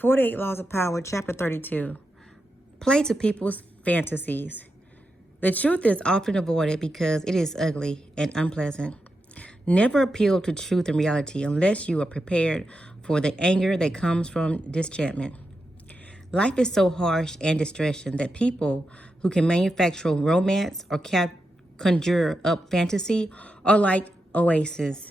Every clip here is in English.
48 Laws of Power, Chapter 32. Play to people's fantasies. The truth is often avoided because it is ugly and unpleasant. Never appeal to truth and reality unless you are prepared for the anger that comes from disenchantment. Life is so harsh and distressing that people who can manufacture romance or conjure up fantasy are like oases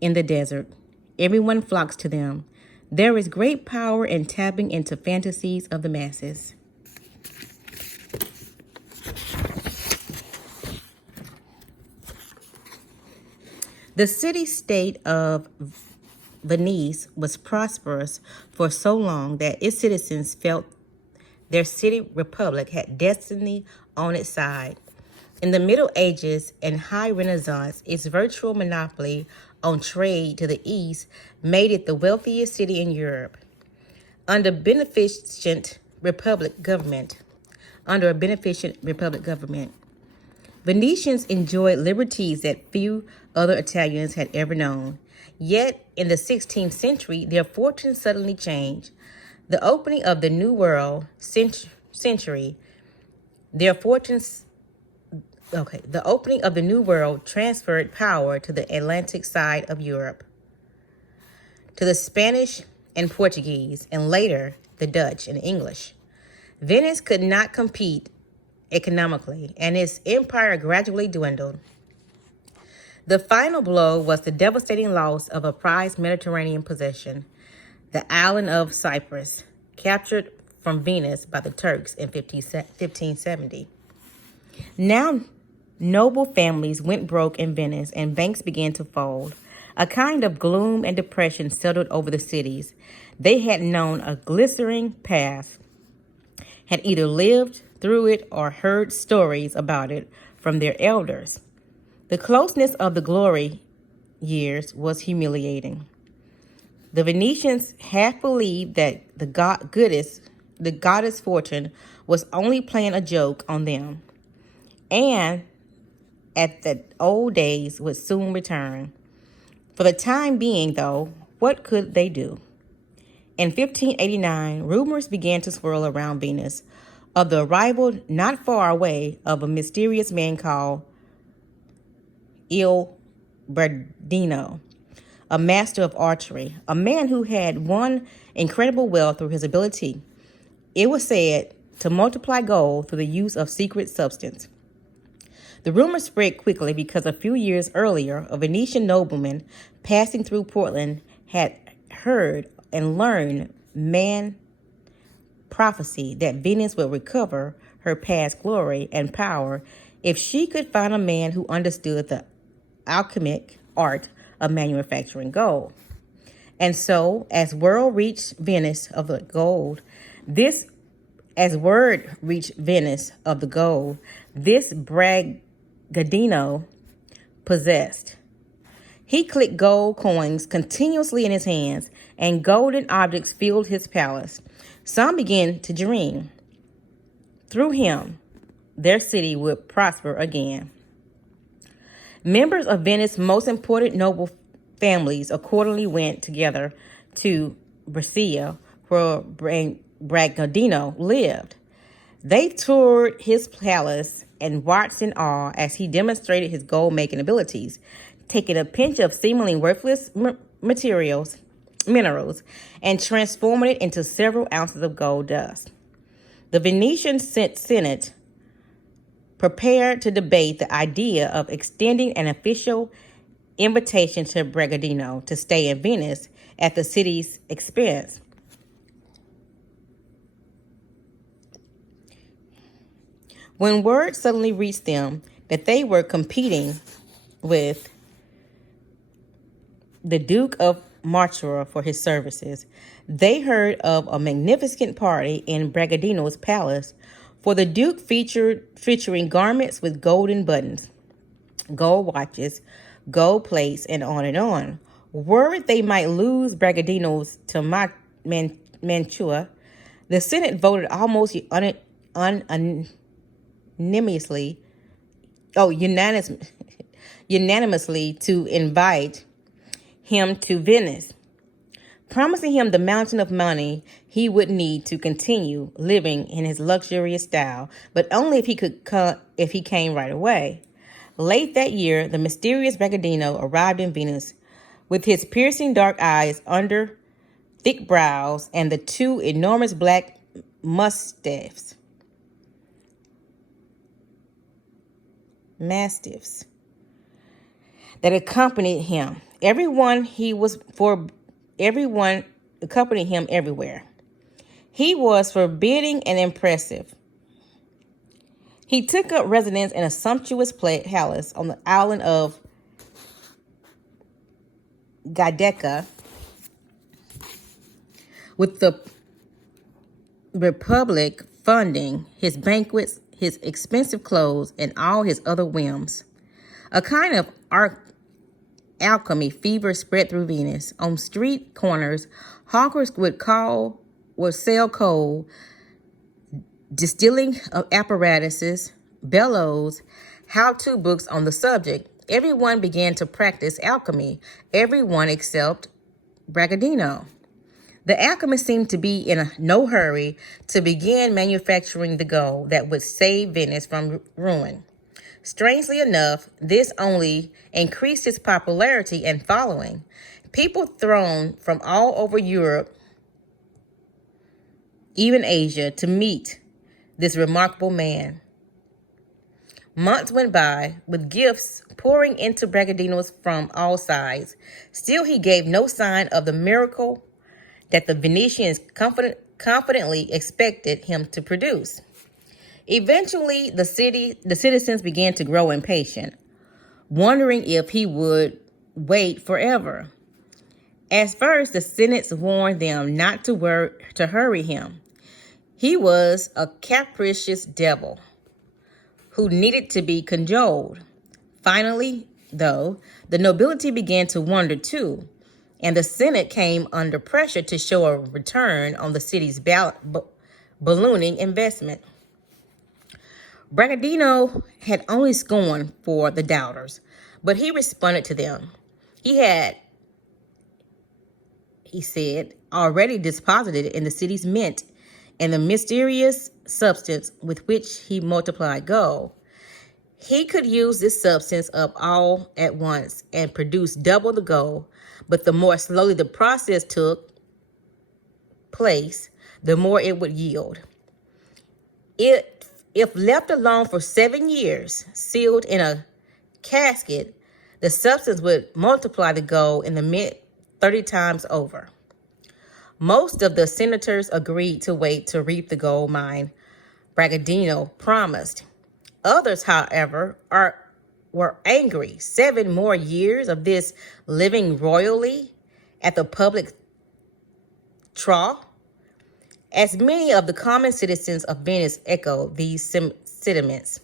in the desert. Everyone flocks to them. There is great power in tapping into fantasies of the masses. The city-state of Venice was prosperous for so long that its citizens felt their city republic had destiny on its side. In the Middle Ages and High Renaissance, its virtual monopoly on trade to the east made it the wealthiest city in Europe. Under a beneficent republic government, Venetians enjoyed liberties that few other Italians had ever known. Yet, in the 16th century, their fortunes suddenly changed. The opening of the New World century, their fortunes the opening of the New World transferred power to the Atlantic side of Europe, to the Spanish and Portuguese, and later the Dutch and English. Venice could not compete economically, and its empire gradually dwindled. The final blow was the devastating loss of a prized Mediterranean possession, the island of Cyprus, captured from Venice by the Turks in 1570. Now, noble families went broke in Venice and banks began to fold. A kind of gloom and depression settled over the cities. They had known a glistening past, had either lived through it or heard stories about it from their elders. The closeness of the glory years was humiliating. The Venetians half believed that the goddess Fortune was only playing a joke on them, and at the old days would soon return. For the time being, though, what could they do? In 1589, rumors began to swirl around Venus of the arrival not far away of a mysterious man called Il Bardino, a master of archery, a man who had won incredible wealth through his ability, it was said, to multiply gold through the use of secret substance. The rumor spread quickly because a few years earlier, a Venetian nobleman passing through Portland had heard and learned man prophecy that Venus would recover her past glory and power if she could find a man who understood the alchemic art of manufacturing gold. And so, as word reached Venice of the gold, this Bragadino possessed. He clicked gold coins continuously in his hands, and golden objects filled his palace. Some began to dream. Through him, their city would prosper again. Members of Venice's most important noble families accordingly went together to Brescia, where Bragadino lived. They toured his palace and watched in awe as he demonstrated his gold-making abilities, taking a pinch of seemingly worthless minerals, and transforming it into several ounces of gold dust. The Venetian Senate prepared to debate the idea of extending an official invitation to Bragadino to stay in Venice at the city's expense. When word suddenly reached them that they were competing with the Duke of Mantua for his services, they heard of a magnificent party in Bragadino's palace for the Duke featuring garments with golden buttons, gold watches, gold plates, and on and on. Worried they might lose Bragadino's to Mantua, the Senate voted almost unanimously to invite him to Venice. promising him the mountain of money he would need to continue living in his luxurious style, but only if he came right away. Late that year, the mysterious Bragadino arrived in Venus with his piercing dark eyes under thick brows and the two enormous black mastiffs that accompanied him. Everyone accompanied him everywhere. He was forbidding and impressive. He took up residence in a sumptuous palace on the island of Giudecca, with the Republic funding his banquets, his expensive clothes, and all his other whims. A kind of alchemy fever spread through Venus. On street corners, hawkers would sell coal, distilling apparatuses, bellows, how-to books on the subject. Everyone began to practice alchemy, everyone except Bragadino. The alchemist seemed to be in no hurry to begin manufacturing the gold that would save Venice from ruin. Strangely enough, this only increased his popularity and following. People thrown from all over Europe, even Asia, to meet this remarkable man. Months went by, with gifts pouring into Bragadino's from all sides. Still, he gave no sign of the miracle that the Venetians confidently expected him to produce. Eventually, the citizens began to grow impatient, wondering if he would wait forever. At first, the Senate warned them not to hurry him. He was a capricious devil who needed to be cajoled. Finally, though, the nobility began to wonder too, and the Senate came under pressure to show a return on the city's ballooning investment. Bragadino had only scorn for the doubters, but he responded to them. He said, already deposited in the city's mint and the mysterious substance with which he multiplied gold. He could use this substance up all at once and produce double the gold, but the more slowly the process took place, the more it would yield. If left alone for 7 years, sealed in a casket, the substance would multiply the gold in the mint 30 times over. Most of the senators agreed to wait to reap the gold mine Bragadino promised. Others, however, were angry. 7 more years of this living royally at the public trough. As many of the common citizens of Venice echoed these sentiments.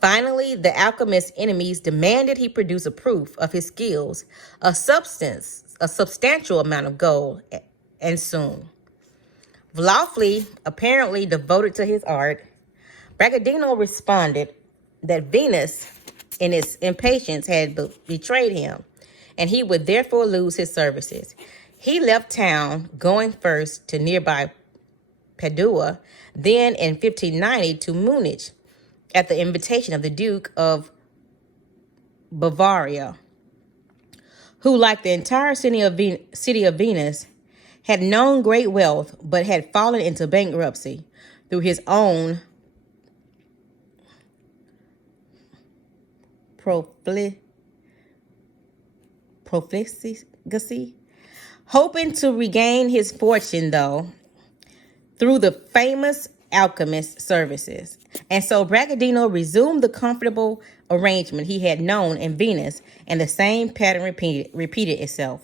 Finally, the alchemist's enemies demanded he produce a proof of his skills, a substantial amount of gold, and soon. Vlaughly, apparently devoted to his art, Bragadino responded that Venus, in its impatience, had betrayed him, and he would therefore lose his services. He left town, going first to nearby Padua, then in 1590 to Munich, at the invitation of the Duke of Bavaria, who, like the entire city of Venus, had known great wealth, but had fallen into bankruptcy through his own profligacy. Hoping to regain his fortune, though, through the famous alchemist's services. And so Bragadino resumed the comfortable arrangement he had known in Venus, and the same pattern repeated itself.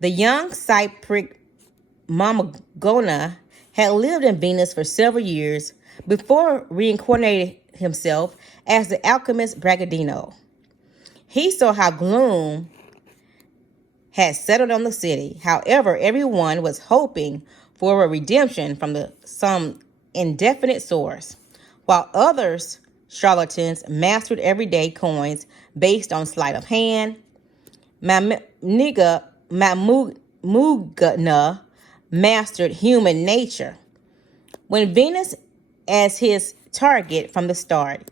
The young Cypric Mamagona had lived in Venus for several years before reincarnating himself as the alchemist Bragadino. He saw how gloom had settled on the city. However, everyone was hoping for a redemption from some indefinite source, while others, charlatans, mastered everyday coins based on sleight of hand, Mugna mastered human nature. When Venus as his target from the start,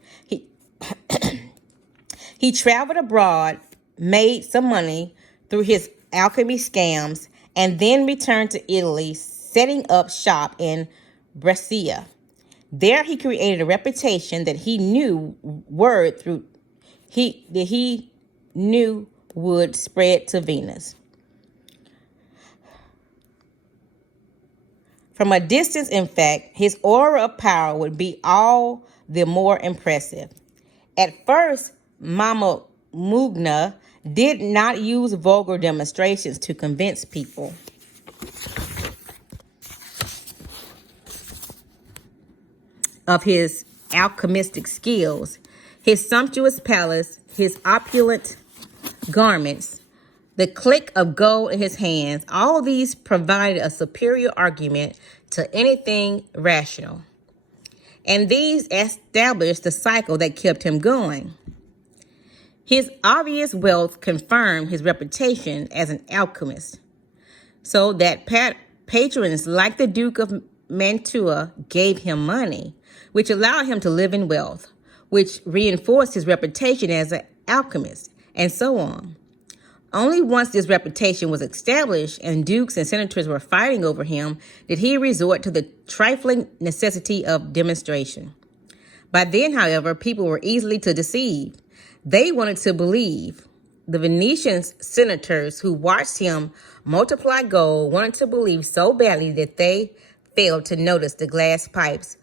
he traveled abroad, made some money through his alchemy scams, and then returned to Italy, setting up shop in Brescia. There he created a reputation that he knew would spread to Venus. From a distance, in fact, his aura of power would be all the more impressive. At first, Mama Mugna did not use vulgar demonstrations to convince people. Of his alchemistic skills, his sumptuous palace, his opulent garments, the click of gold in his hands, all these provided a superior argument to anything rational. And these established the cycle that kept him going. His obvious wealth confirmed his reputation as an alchemist, so that patrons like the Duke of Mantua gave him money, which allowed him to live in wealth, which reinforced his reputation as an alchemist, and so on. Only once this reputation was established and dukes and senators were fighting over him did he resort to the trifling necessity of demonstration. By then, however, people were easily to deceive. They wanted to believe. The Venetian senators who watched him multiply gold wanted to believe so badly that they failed to notice the glass pipes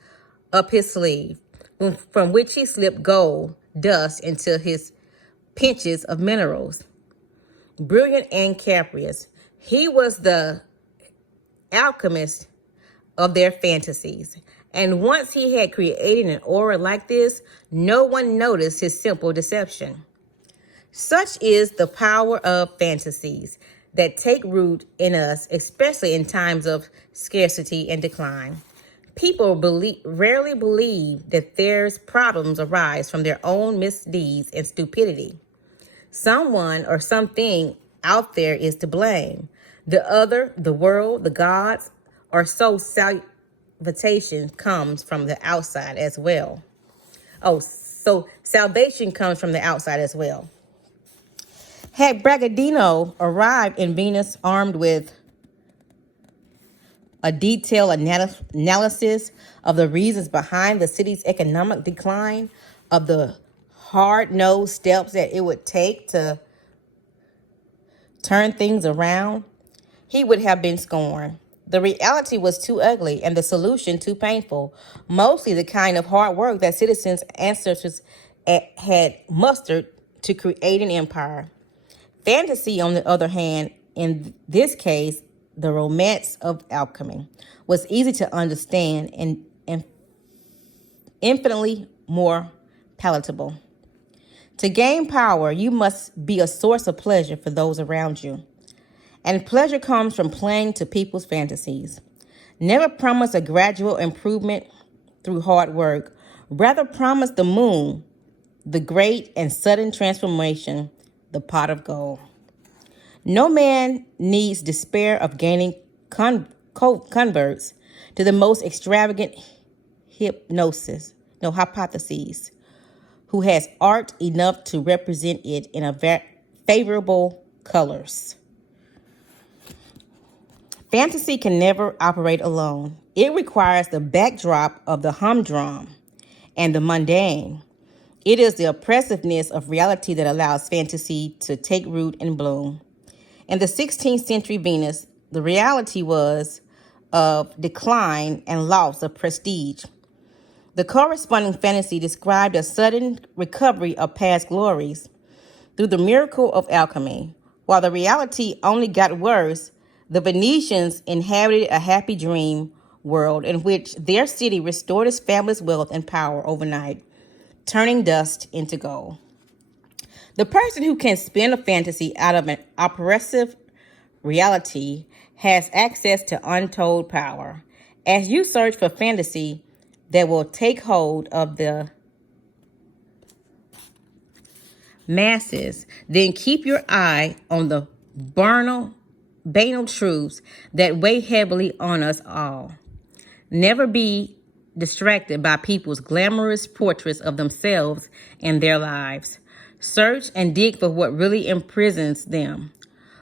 up his sleeve, from which he slipped gold dust into his pinches of minerals. Brilliant and capricious, he was the alchemist of their fantasies. And once he had created an aura like this, no one noticed his simple deception. Such is the power of fantasies that take root in us, especially in times of scarcity and decline. People rarely believe that their problems arise from their own misdeeds and stupidity. Someone or something out there is to blame. The other, the world, the gods, or so salvation comes from the outside as well. So salvation comes from the outside as well. Had Bragadino arrived in Venus armed with a detailed analysis of the reasons behind the city's economic decline, of the hard-nosed steps that it would take to turn things around, he would have been scorned. The reality was too ugly and the solution too painful, mostly the kind of hard work that citizens' ancestors had mustered to create an empire. Fantasy, on the other hand, in this case, the romance of alchemy, was easy to understand and infinitely more palatable. To gain power, you must be a source of pleasure for those around you. And pleasure comes from playing to people's fantasies. Never promise a gradual improvement through hard work. Rather promise the moon, the great and sudden transformation, the pot of gold. No man needs despair of gaining converts to the most extravagant hypotheses, who has art enough to represent it in a favorable colors. Fantasy can never operate alone. It requires the backdrop of the humdrum and the mundane. It is the oppressiveness of reality that allows fantasy to take root and bloom. In the 16th century Venus, the reality was of decline and loss of prestige. The corresponding fantasy described a sudden recovery of past glories through the miracle of alchemy. While the reality only got worse, the Venetians inhabited a happy dream world in which their city restored its family's wealth and power overnight, turning dust into gold. The person who can spin a fantasy out of an oppressive reality has access to untold power. As you search for fantasy that will take hold of the masses, then keep your eye on the banal banal truths that weigh heavily on us all. Never be distracted by people's glamorous portraits of themselves and their lives. Search and dig for what really imprisons them.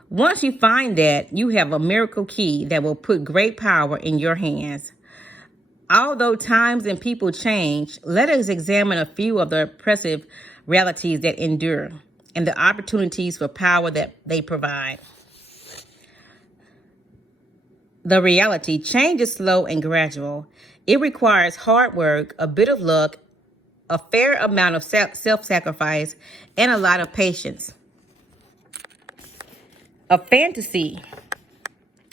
Once you find that, you have a miracle key that will put great power in your hands. Although times and people change, let us examine a few of the oppressive realities that endure and the opportunities for power that they provide. The reality: change is slow and gradual. It requires hard work, a bit of luck, a fair amount of self-sacrifice, and a lot of patience. A fantasy: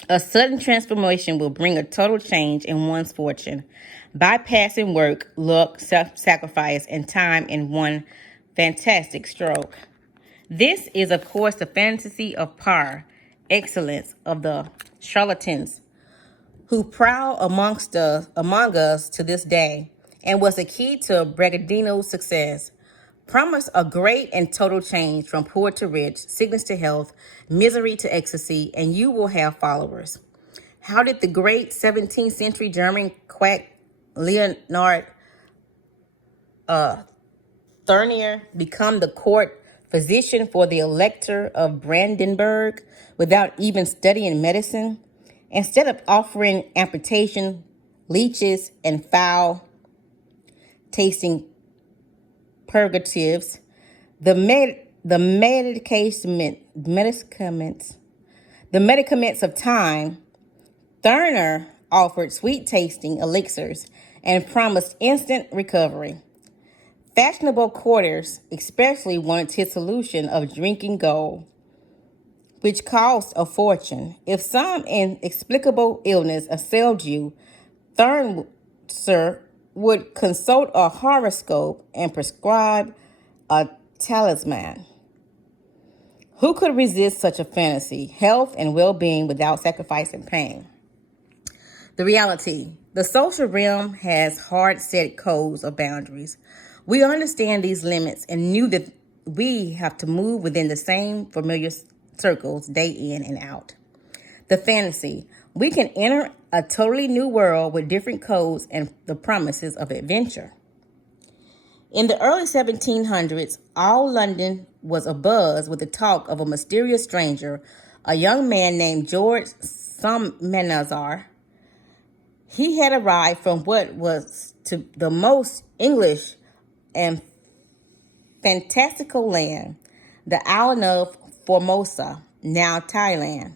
a sudden transformation will bring a total change in one's fortune, bypassing work, luck, self-sacrifice, and time in one fantastic stroke. This is, of course, the fantasy of power, excellence, of the charlatans who prowl among us to this day, and was the key to Bragadino's success. Promise a great and total change from poor to rich, sickness to health, misery to ecstasy, and you will have followers. How did the great 17th century German quack Leonhard Thurnier become the court physician for the Elector of Brandenburg without even studying medicine? Instead of offering amputation, leeches, and foul-tasting purgatives, the medicaments of time, Thurner offered sweet-tasting elixirs and promised instant recovery. Fashionable courtiers especially wanted his solution of drinking gold, which cost a fortune. If some inexplicable illness assailed you, Thurn, sir, would consult a horoscope and prescribe a talisman. Who could resist such a fantasy? Health and well-being without sacrificing pain. The reality: the social realm has hard set codes of boundaries. We understand these limits and knew that we have to move within the same familiar circles day in and out. The fantasy: we can enter a totally new world with different codes and the promises of adventure. In the early 1700s, all London was abuzz with the talk of a mysterious stranger, a young man named George Salmanazar. He had arrived from what was to the most English and fantastical land, the island of Formosa, now Taiwan,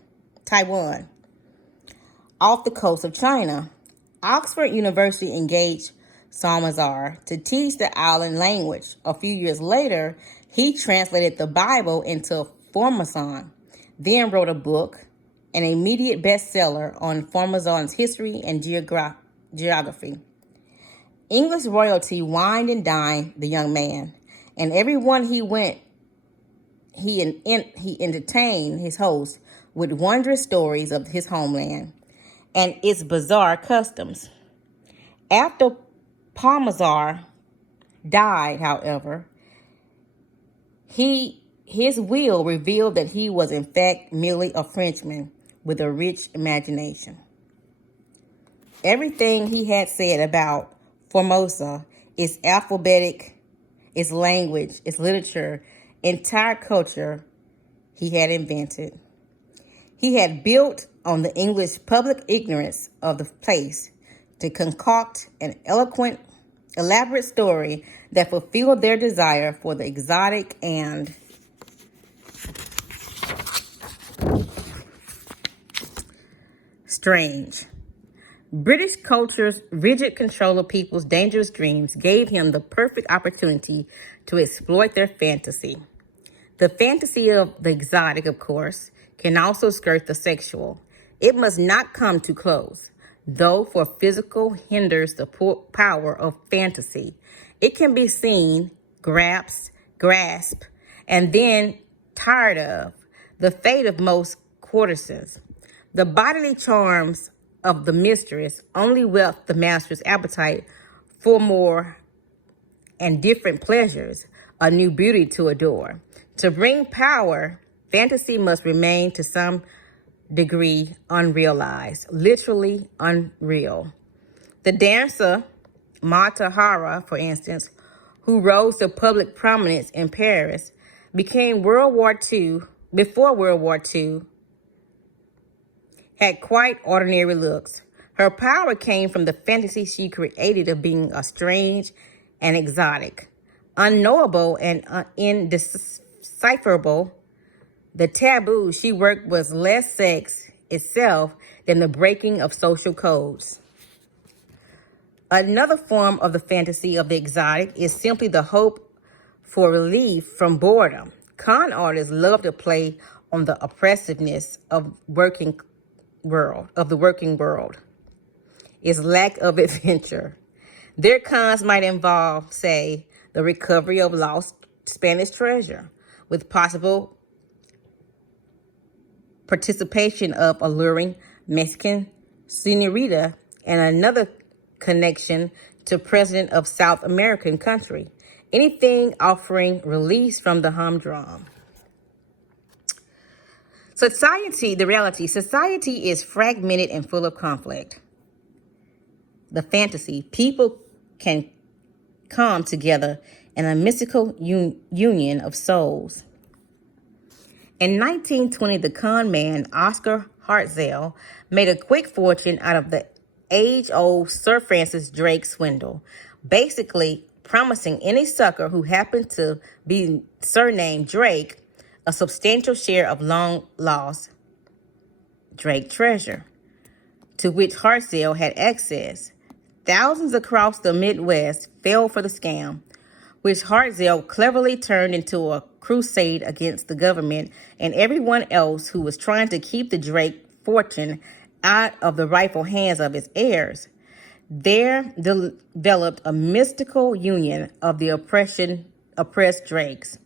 off the coast of China. Oxford University engaged Salmanazar to teach the island language. A few years later, he translated the Bible into Formosan, then wrote a book, an immediate bestseller on Formosan's history and geography. English royalty wined and dined the young man, and everyone he entertained his host with wondrous stories of his homeland and its bizarre customs. After Palmazar died, however, his will revealed that he was in fact merely a Frenchman with a rich imagination. Everything he had said about Formosa, its alphabetic, its language, its literature, entire culture, he had invented. He had built on the English public ignorance of the place to concoct an elaborate story that fulfilled their desire for the exotic and strange. British culture's rigid control of people's dangerous dreams gave him the perfect opportunity to exploit their fantasy. The fantasy of the exotic, of course, can also skirt the sexual. It must not come too close, though, for physical hinders the power of fantasy. It can be seen, grasped, and then tired of. The fate of most courtesans. The bodily charms of the mistress only whet the master's appetite for more and different pleasures, a new beauty to adore. To bring power, fantasy must remain to some degree unrealized, literally unreal. The dancer Mata Hari, for instance, who rose to public prominence in Paris, became before World War II, had quite ordinary looks. Her power came from the fantasy she created of being a strange and exotic, unknowable and indecipherable. The taboo she worked was less sex itself than the breaking of social codes. Another form of the fantasy of the exotic is simply the hope for relief from boredom. Con artists love to play on the oppressiveness of the working world, its lack of adventure. Their cons might involve, say, the recovery of lost Spanish treasure, with possible participation of alluring Mexican senorita and another connection to president of South American country. Anything offering release from the humdrum. Society is fragmented and full of conflict. The fantasy, people can come together in a mystical union of souls. In 1920, the con man Oscar Hartzell made a quick fortune out of the age-old Sir Francis Drake swindle, basically promising any sucker who happened to be surnamed Drake a substantial share of long-lost Drake treasure, to which Hartzell had access. Thousands across the Midwest fell for the scam, which Hartzell cleverly turned into a crusade against the government and everyone else who was trying to keep the Drake fortune out of the rightful hands of its heirs. There developed a mystical union of the oppressed Drakes.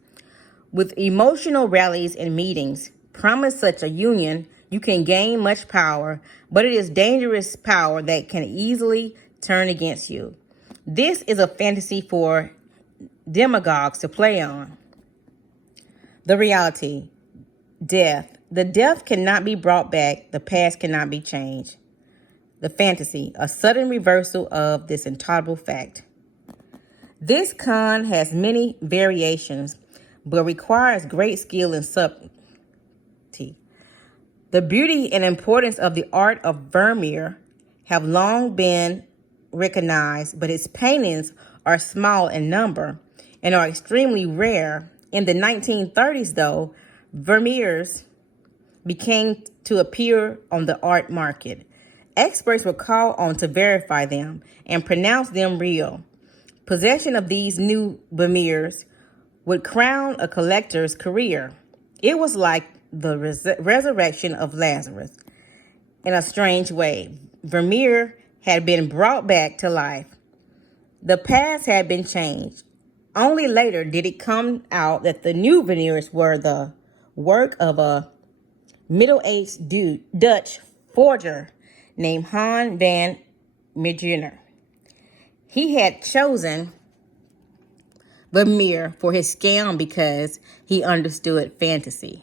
With emotional rallies and meetings, promise such a union, you can gain much power, but it is dangerous power that can easily turn against you. This is a fantasy for demagogues to play on. The reality, death. The death cannot be brought back. The past cannot be changed. The fantasy, a sudden reversal of this intolerable fact. This con has many variations, but requires great skill and subtlety. The beauty and importance of the art of Vermeer have long been recognized, but its paintings are small in number and are extremely rare. In the 1930s, though, Vermeers began to appear on the art market. Experts were called on to verify them and pronounce them real. Possession of these new Vermeers would crown a collector's career. It was like the resurrection of Lazarus. In a strange way, Vermeer had been brought back to life. The past had been changed. Only later did it come out that the new veneers were the work of a middle-aged Dutch forger named Han van Meegeren. He had chosen Vermeer for his scam because he understood fantasy.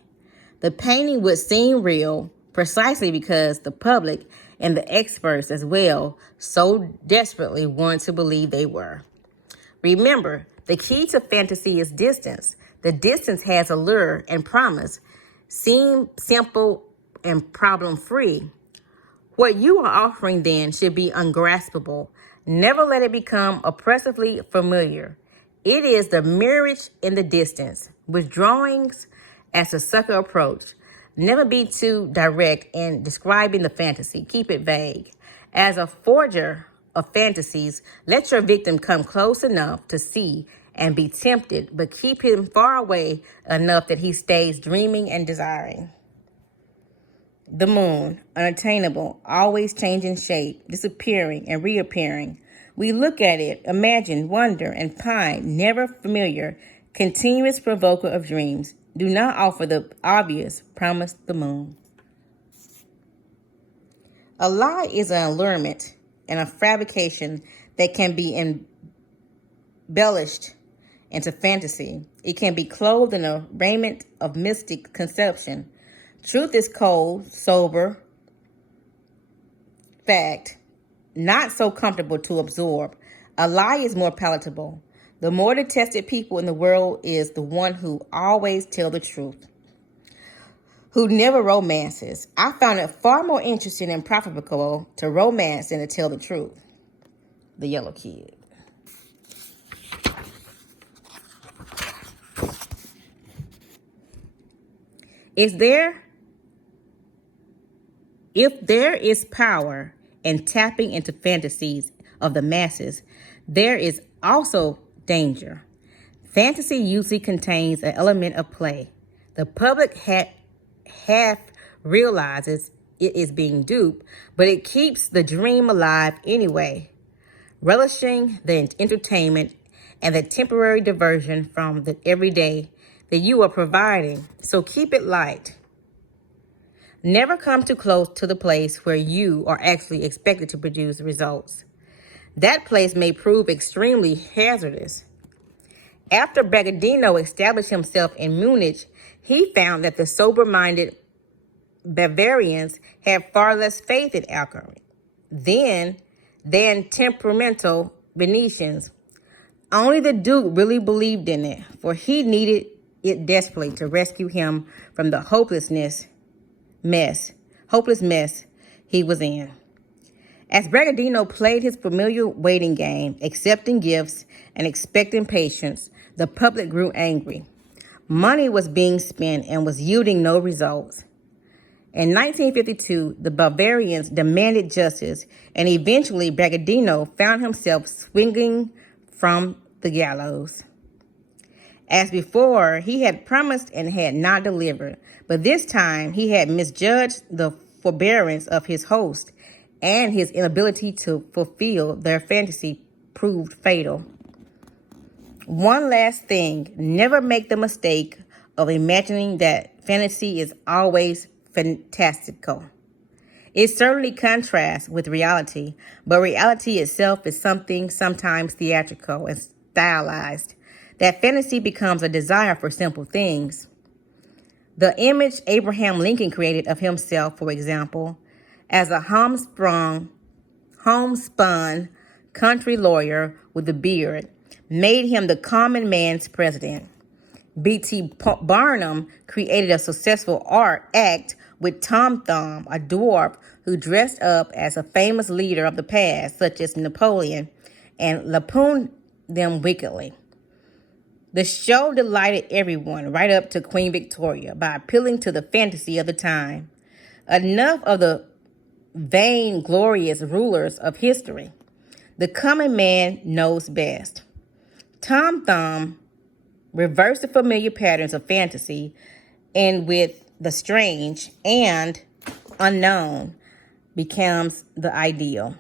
The painting would seem real precisely because the public and the experts as well so desperately wanted to believe they were. Remember, the key to fantasy is distance. The distance has allure and promise. Seem simple and problem-free. What you are offering then should be ungraspable. Never let it become oppressively familiar. It is the mirage in the distance, withdrawings as the sucker approach. Never be too direct in describing the fantasy. Keep it vague. As a forger of fantasies, let your victim come close enough to see and be tempted, but keep him far away enough that he stays dreaming and desiring. The moon, unattainable, always changing shape, disappearing and reappearing. We look at it, imagine, wonder, and pine, never familiar, continuous provoker of dreams. Do not offer the obvious, promise the moon. A lie is an allurement and a fabrication that can be embellished into fantasy. It can be clothed in a raiment of mystic conception. Truth is cold, sober, fact, not so comfortable to absorb. A lie is more palatable. The more detested people in the world is the one who always tell the truth, who never romances. I found it far more interesting and profitable to romance than to tell the truth. The Yellow Kid. If there is power in tapping into fantasies of the masses, there is also danger. Fantasy usually contains an element of play. The public half realizes it is being duped, but it keeps the dream alive anyway, relishing the entertainment and the temporary diversion from the everyday that you are providing. So keep it light. Never come too close to the place where you are actually expected to produce results. That place may prove extremely hazardous. After Bragadino established himself in Munich, he found that the sober-minded Bavarians had far less faith in alchemy than temperamental Venetians. Only the Duke really believed in it, for he needed it desperately to rescue him from the hopeless mess he was in. As Bragadino played his familiar waiting game, accepting gifts and expecting patience, the public grew angry. Money was being spent and was yielding no results. In 1952, the Bavarians demanded justice, and eventually Bragadino found himself swinging from the gallows. As before, he had promised and had not delivered, but this time he had misjudged the forbearance of his host, and his inability to fulfill their fantasy proved fatal. One last thing, never make the mistake of imagining that fantasy is always fantastical. It certainly contrasts with reality, but reality itself is something sometimes theatrical and stylized. That fantasy becomes a desire for simple things. The image Abraham Lincoln created of himself, for example, as a homespun country lawyer with a beard, made him the common man's president. B.T. Barnum created a successful art act with Tom Thumb, a dwarf who dressed up as a famous leader of the past, such as Napoleon, and lampooned them wickedly. The show delighted everyone, right up to Queen Victoria, by appealing to the fantasy of the time. Enough of the vainglorious rulers of history. The common man knows best. Tom Thumb reversed the familiar patterns of fantasy, and with the strange and unknown becomes the ideal.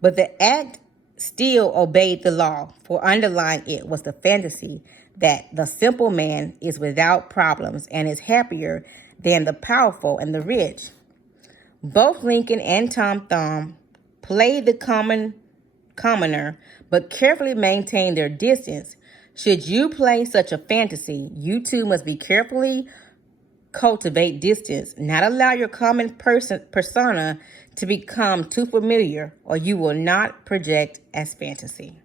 But the act still obeyed the law, for underlying it was the fantasy that the simple man is without problems and is happier than the powerful and the rich. Both Lincoln and Tom Thumb played the commoner, but carefully maintained their distance. Should you play such a fantasy, you too must be carefully cultivate distance, not allow your common persona to become too familiar, or you will not project as fantasy.